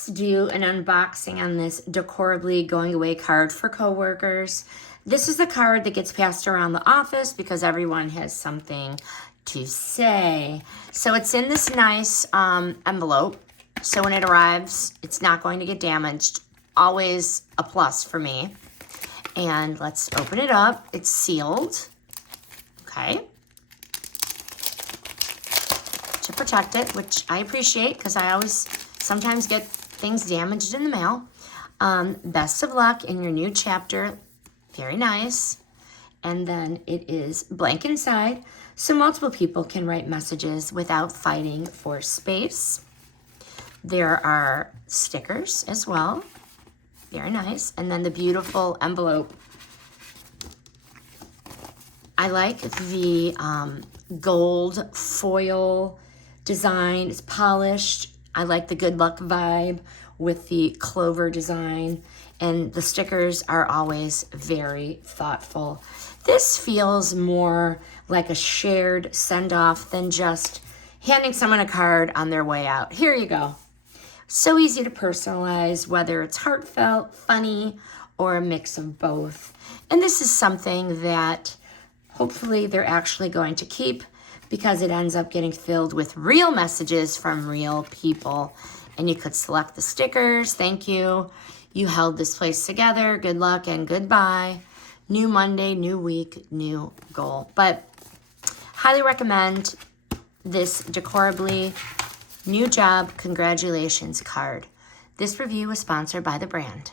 let's do an unboxing on this Decorably going away card for coworkers. This is the card that gets passed around the office because everyone has something to say. So it's in this nice envelope. So when it arrives, it's not going to get damaged. Always a plus for me. And let's open it up. It's sealed. Okay. To protect it, which I appreciate because I always sometimes get things damaged in the mail. Best of luck in your new chapter. Very nice. And then it is blank inside, so multiple people can write messages without fighting for space. There are stickers as well. Very nice. And then the beautiful envelope. I like the gold foil design. It's polished. I like the good luck vibe with the clover design. And the stickers are always very thoughtful. This feels more like a shared send-off than just handing someone a card on their way out. Here you go. So easy to personalize, whether it's heartfelt, funny, or a mix of both. And this is something that hopefully they're actually going to keep because it ends up getting filled with real messages from real people. And you could select the stickers. Thank you. You held this place together. Good luck and goodbye. New Monday, new week, new goal. But highly recommend this Decorably new job congratulations card. This review was sponsored by the brand.